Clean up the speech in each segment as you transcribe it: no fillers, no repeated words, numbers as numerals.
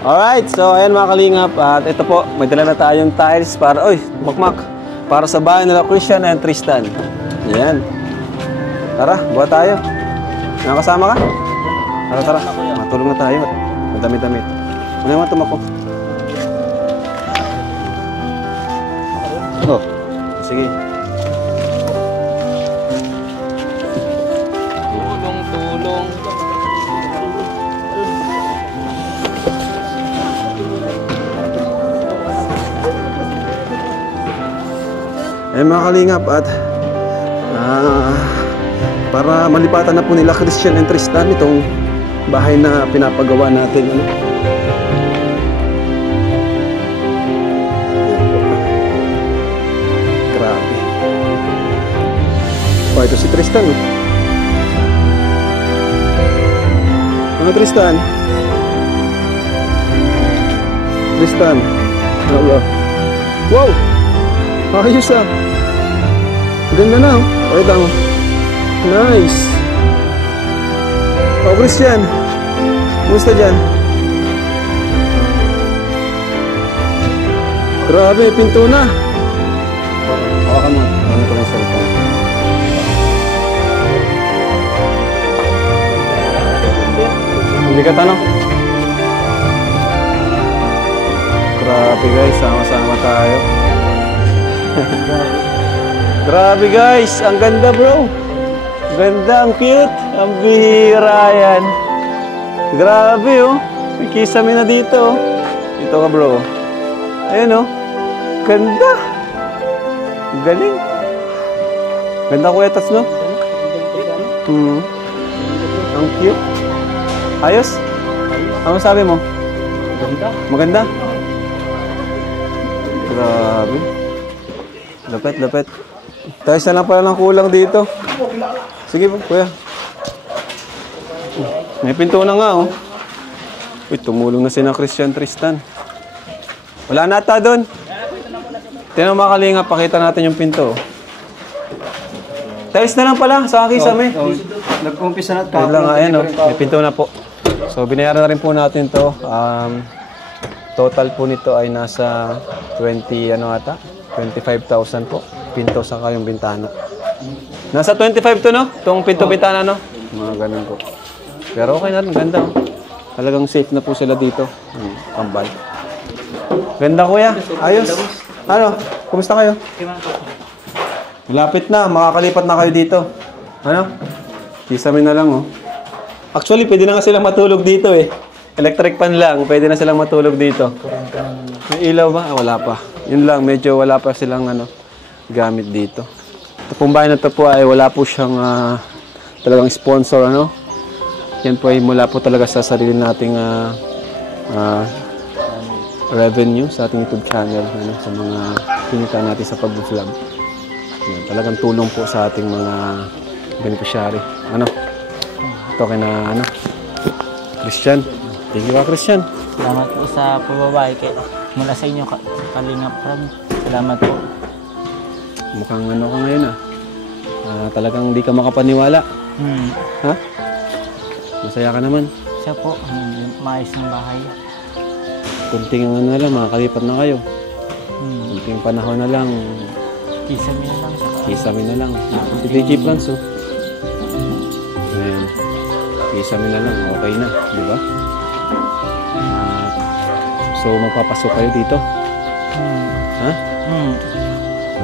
Alright, so ayan mga kalingap. At ito po, may dala na tayong tiles para, makmak. Para sa bahay nila Christian and Tristan. Ayan. Tara, buha tayo. Nakasama ka? Tara. Matulong na tayo. Madami-damit. Ano naman tumako? Sige. Tulong. Ayan mga kalingap at para malipatan na po nila Christian and Tristan itong bahay na pinapagawa natin. Grabe. Ito si Tristan. Ano Tristan? Wow! Ayos ah. Ganda na oh. Okay lang. Nice. Christian. Kumusta dyan? Grabe, pinto na. Hawakan mo. Ano ko ng cellphone? Hindi ka tanong? Grabe guys, sama-sama tayo. Grabe guys, ang ganda bro. Ganda, ang cute. Ang bihira yan. Grabe oh. May kisame na dito. Ito ka bro. Ayun oh. Ganda. Galing. Ganda kuya Tats no? Ang cute. Ayos? Ano sabi mo? Maganda? Grabe. Lapit. Tayo na lang pala ng kulang dito. Sige po, kuya. May pinto na nga, oh. Uy, tumulong na si na Christian Tristan. Wala na ata doon. Tingnan mga kalingap, pakita natin yung pinto. Tiles na lang pala sa akin, Same. Nag-umpisa na tayo. Lang, ayan, oh. May pinto na po. So, binayaran na rin po natin to. Total po nito ay nasa 25,000 po. Pinto sa kayong bintana. Nasa 25 to, no? Itong pinto-bintana, no? Mga ganun po. Pero okay na rin. Ganda, oh. Talagang safe na po sila dito. Kambal. Ganda, kuya. Ayos. Ano? Kumusta kayo? Malapit na. Makakalipat na kayo dito. Ano? Kisame na lang, oh. Actually, pwede na nga silang matulog dito, eh. Electric fan lang. Pwede na silang matulog dito. May ilaw ba? Wala pa. Yun lang. Medyo wala pa silang, gamit dito. Ito pong bahay na ito po ay wala po siyang talagang sponsor, Yan po ay mula po talaga sa sarili nating revenue sa ating YouTube channel, sa mga kinita natin sa pag-vlog. Talagang tulong po sa ating mga beneficiary. Ito kay na, Christian. Thank you, Christian. Salamat po sa pagbabay mula sa inyo, Kalingap Rab. Salamat po. Mukhang ka ngayon talagang di ka makapaniwala. Ha? Masaya ka naman. Siya po, maayos ng bahay. Kunting na lang, makakalipat na kayo. Kunting panahon na lang. Kisame na lang. Hindi plans, oh. Ayan. Kisame na lang, okay na, di ba? So, magpapasok kayo dito? Ha?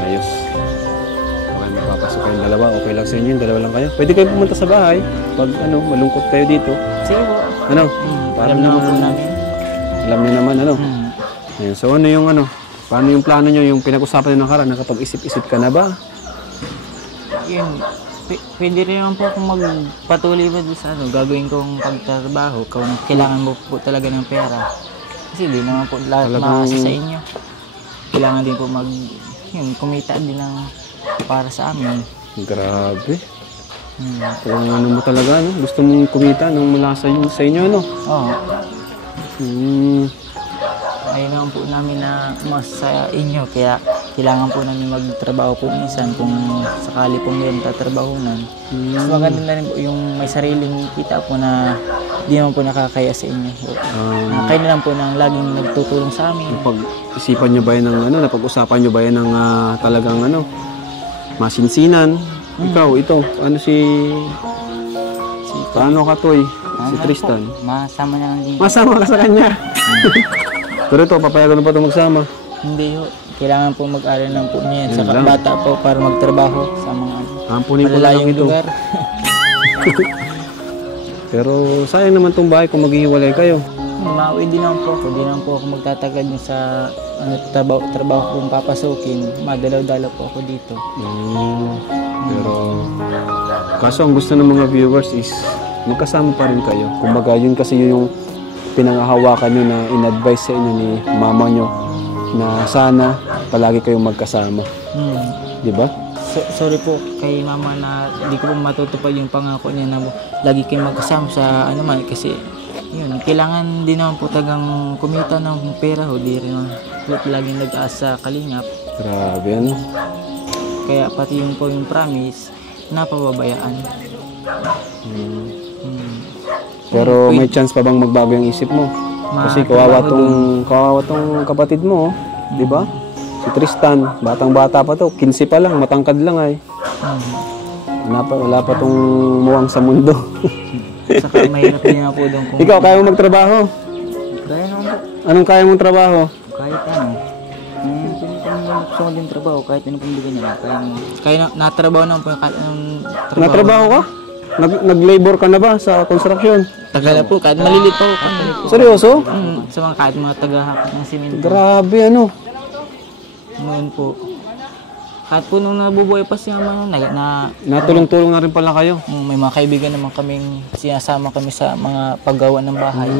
Ayos. Okay, magpapasok kayong dalawa. Okay lang sa inyo, dalawa lang kayo. Pwede kayo pumunta sa bahay. Pag malungkot kayo dito. Sige po. Parang alam niyo naman, Ayan, so paano yung plano nyo, yung pinag-usapan nyo ng karaan, nakapag-isip-isip ka na ba? Yun, pwede rin naman po kung magpatuloy ba sa gagawin kong pagtrabaho kung kailangan mo po talaga ng pera. Kasi di naman po lahat maasa sa inyo. Kailangan din po kumita din para sa amin. Grabe. Kung mo talaga, gusto mong kumita nung mula sa inyo, Oo. Ayun naman po namin na mas sa inyo, kaya kailangan po namin magtrabaho po minsan kung sakali po ngayon tatrabahunan. Mas maganda na rin po yung may sariling kita po na di naman po nakakaya sa inyo. Kayo na lang po nang laging nagtutulong sa amin. Napag-isipan nyo ba yan ng ano, napag-usapan nyo ba yan ng talagang ano, masinsinan? Ikaw, ito, ano paano ka, Toy? Si Tristan. Masama na lang din. Masama ka sa kanya. Pero ito, papayagan mo pa ito magsama. Hindi ho. Kailangan po mag-aral lang po niya. Saka bata po para magtrabaho sa mga Ampunin po lang malalayong ito. lugar. Pero sayang naman itong bahay kung maghihiwalay kayo. Mauwi din naman po ako. Di naman po ako magtatagad yung sa trabaho kong papasukin. Madalaw-dalaw po ako dito. Pero kaso ang gusto ng mga viewers is magkasama pa rin kayo. Kumbaga yun kasi yung pinangahawakan nyo na in-advise sa inyo ni mama nyo na sana palagi kayong magkasama. Di ba? Sorry po kay mama na hindi ko po matutupad yung pangako niya na lagi kayong magkasama sa ano man kasi yun, kailangan din naman po tagang kumita ng pera ho, di rin laging nag-aasa kalingap. Grabe ano. Kaya pati yung po yung promise, napababayaan. Pero may chance pa bang magbago yung isip mo? Kasi kawawa tong kapatid mo, di ba? Si Tristan, batang-bata pa to, 15 pa lang, matangkad lang ay. Wala pa tong muwang sa mundo. Saka mahirap din nga po doon kung... Ikaw, kaya mo magtrabaho? Kaya naman po. Anong kaya mong trabaho? Kahit ano. Gusto ko din trabaho, kahit ano pong bigyan niya. Kaya natrabaho naman po kahit anong trabaho. Natrabaho ka? Nag-labor ka na ba sa construction? Tagal na po, kahit malilit po. Seryoso? Sa mga kahit mga tagahakot ng simento. Grabe ano. Ngayon po. Kahit po nung nabubuhay pa siya natulong-tulong na rin pala kayo. may mga kaibigan naman kaming sinasama kami sa mga paggawa ng bahay.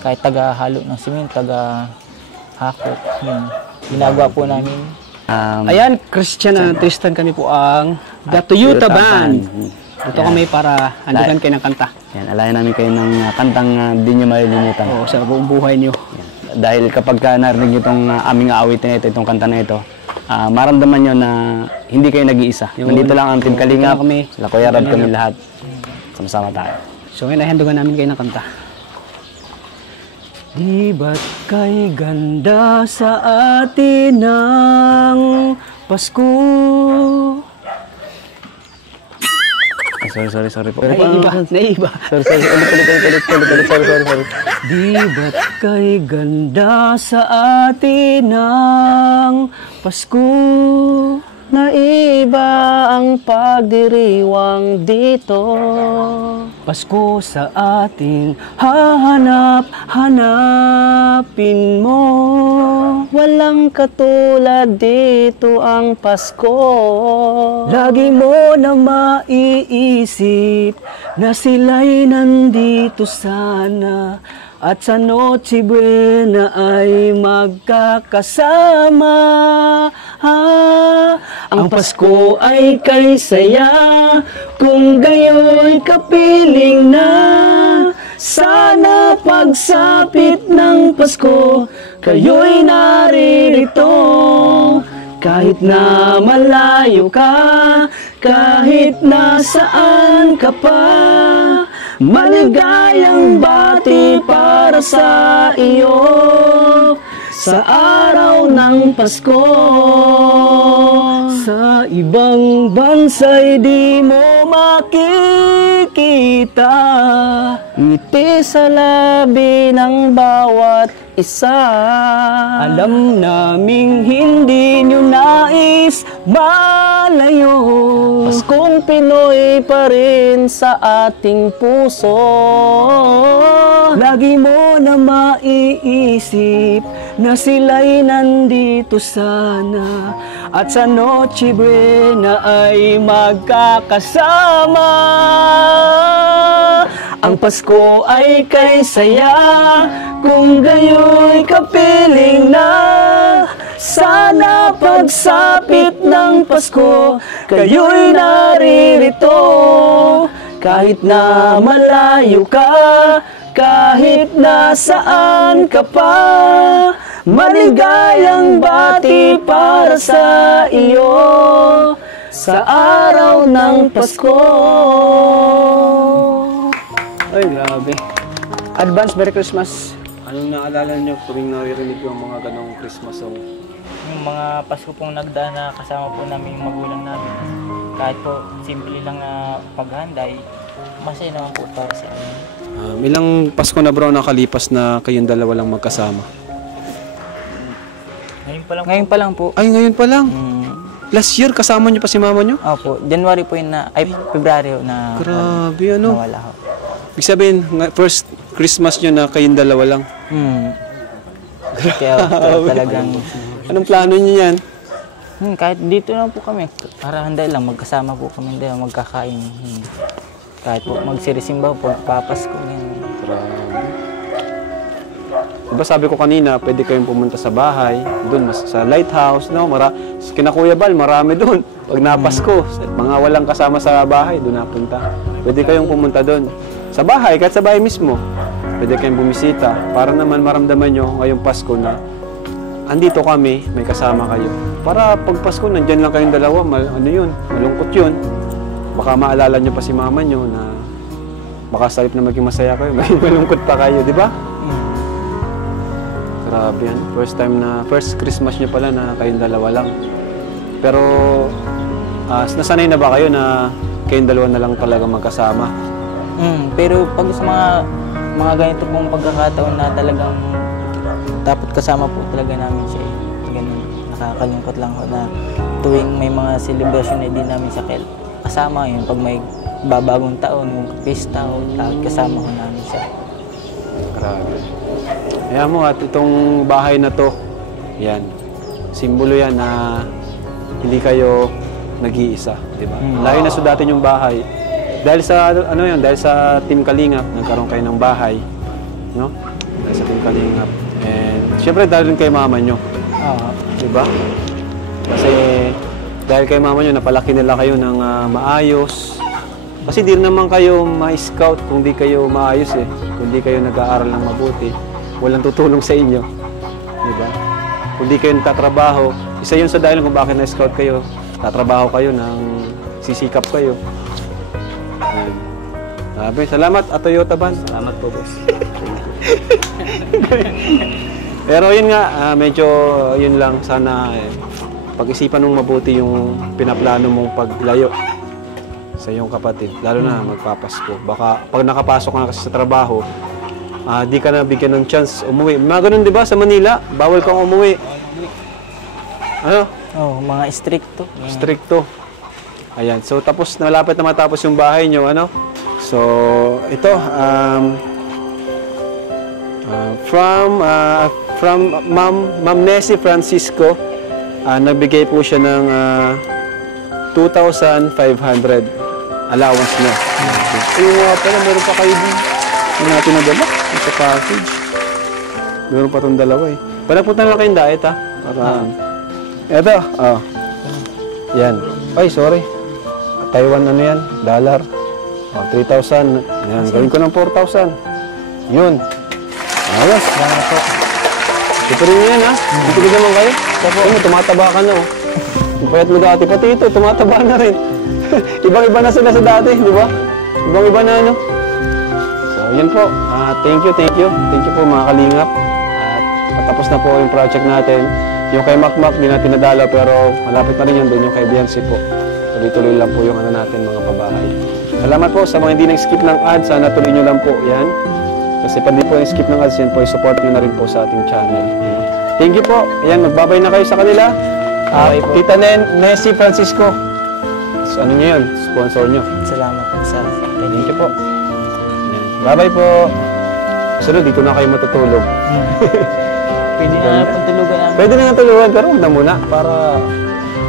Kahit taga-halo ng simento, taga-hakot. Yun. Ginagawa po namin. Ayan, Christian at Tristan kami po ang The Toyota Band. Ito kami para handugan kayo ng kanta. Yan, alayan namin kayo ng kantang di nyo malilimutan. Oo, sa buong buhay nyo. Dahil kapag narinig nyo itong aming aawitin na ito, itong kanta na ito, maramdaman nyo na hindi kayo nag-iisa. Nandito lang ang Team Kalingap, sila Kuya Rab, kami lahat. Sama-sama tayo. So ngayon ay handugan namin kayo ng kanta. Di ba't kay ganda sa atin ng Pasko? Sorry po. Naiiba. Sorry. Ulit. Di ba't kay ganda sa atin ng Pasko? Naiba ang pagdiriwang dito. Pasko sa atin hanapin mo. Walang katulad dito ang Pasko. Lagi mo na maiisip na sila'y nandito sana. At sa Noche Buena ay magkakasama. Ang Pasko ay kay saya, kung gayo'y kapiling na. Sana pagsapit ng Pasko, kayo'y naririto. Kahit na malayo ka, kahit nasaan ka pa, maligayang bati para sa iyo sa araw ng Pasko. Sa ibang bansa'y di mo makikita ngiti sa labi ng bawat isa. Alam naming hindi nyo nais malayo, Paskong Pinoy pa rin sa ating puso. Lagi mo na maiisip na sila'y nandito sana, at sa Noche Buena ay magkakasama. Ang Pasko ay kay saya, kung gayo'y kapiling na. Sana pagsapit ng Pasko, kayo'y naririto. Kahit na malayo ka, kahit nasaan ka pa, Maligayang bati para sa iyo sa araw ng Pasko. Ay, grabe. Advance Merry Christmas. Anong naalala niyo tuwing naririnig yung mga ganong Christmas song? Yung mga Pasko pong nagdaan na kasama po namin yung magulang namin. Kahit po simple lang na paghanda, masaya naman po para sa amin. Ilang Pasko na bro nakalipas na kayong dalawa lang magkasama? Ngayon pa lang po. Ay, ngayon pa lang? Mm. Last year, kasama niyo pa si mama niyo? Opo, January po yun na, ay February na Grabe, ano? nawala ho. Ibig sabihin, first Christmas niyo na kayong dalawa lang. Kaya talagang, Anong plano niyo yan? kahit dito lang po kami, para handa lang, magkasama po kami dahil magkakain. Kahit po magsirisimba po, papasko. Diba sabi ko kanina, pwede kayong pumunta sa bahay, doon sa lighthouse, no? Kina Kuya Bal, marami doon. Pag napasko, mga walang kasama sa bahay, doon napunta. Pwede kayong pumunta doon. Sa bahay, kahit sa bahay mismo, pwede kayong bumisita. Para naman maramdaman nyo ngayong Pasko na andito kami, may kasama kayo. Para pag Pasko, nandyan lang kayong dalawa, malungkot yun. Baka maalala nyo pa si mama nyo na baka sa halip na maging masaya kayo, maging malungkot pa kayo, di ba? Grabe yan. First Christmas nyo pala na kayong dalawa lang. Pero, nasanay na ba kayo na kayong dalawa na lang talaga magkasama? Pero pag sa mga ganito pong pagkakataon na talagang dapat kasama po talaga namin siya. Ganun, nakakalungkot lang ho na tuwing may mga celebration na din namin sa kasama yun. Pag may babagong taon, yung pista, kasama ko namin siya. Grabe. Kaya mo at itong bahay na to, yan, simbolo yan na hindi kayo nag-iisa, di ba? Layo na sa dati yung bahay. Dahil sa, dahil sa Team Kalingap, nagkaroon kayo ng bahay, no? Dahil sa Team Kalingap. And, syempre, dahil rin kay mama nyo. Di ba? Kasi, dahil kay mama nyo, napalaki nila kayo ng maayos. Kasi di naman kayo ma-scout kung di kayo maayos eh. Kung di kayo nag-aaral ng mabuti. Walang tutulong sa inyo. Diba? Kung di kayo nagtatrabaho, isa yun sa dahilan kung bakit na-scout kayo. Tatrabaho kayo, sisikap kayo. Sabi, salamat at Toyota Van. Salamat po, boss. Pero yun nga, medyo yun lang. Sana pag-isipan mong mabuti yung pinaplano mong paglayo sa iyong kapatid. Lalo na magpapasko. Baka pag nakapasok ka na kasi sa trabaho, di ka na bigyan ng chance umuwi. Mga ganun, di ba? Sa Manila, bawal kang umuwi. Ano? Mga stricto. Stricto. Ayan. So, tapos, nalapit na matapos yung bahay nyo, ano? So, ito, from Ma'am Nessie Francisco, nagbigay po siya ng 2,500 allowance niya. Ayun nga pala, meron pa kayo din. Hindi natin nadala. Sa package. Meron pa itong dalawa eh. Panapunta na kayong diet ha. Ito. Yan. Ay, sorry. Taiwan ano yan? Dollar. 3,000. Yan. Gawin ko ng 4,000. Yun. Ayos. Salamat po. Ito rin yan ha. Dito rin naman kayo. Ayun, tumataba ka na oh. Payat mo dati. Pati ito, tumataba na rin. Ibang-iba na sila sa dati, di ba? Ibang-iba na ano. So, yun po. Thank you. Thank you po mga kalingap. At patapos na po yung project natin. Yung kay Makmak, di natin nadala pero malapit na rin yun din yung kay BNC po. Tuloy-tuloy lang po yung ano natin mga pabahay. Salamat po sa mga hindi nag-skip ng ads. Sana tuloy nyo lang po yan. Kasi pag di po yung skip ng ads yan po, support nyo na rin po sa ating channel. Thank you po. Ayan, magbabay na kayo sa kanila. Tita Nessie Francisco. So, ano nyo yun? Sponsor nyo. Salamat po sa Thank you po. Bye-bye po. Sunod, dito na kayo matutulog. Pwede na pong tulugan namin. Pwede na natulugan, pero huwag na muna. Para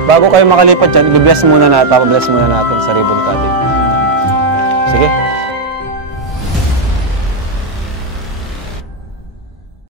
bago kayo makalipat dyan, i-bless muna natin. Papabless muna natin sa ribbon cutting. Sige.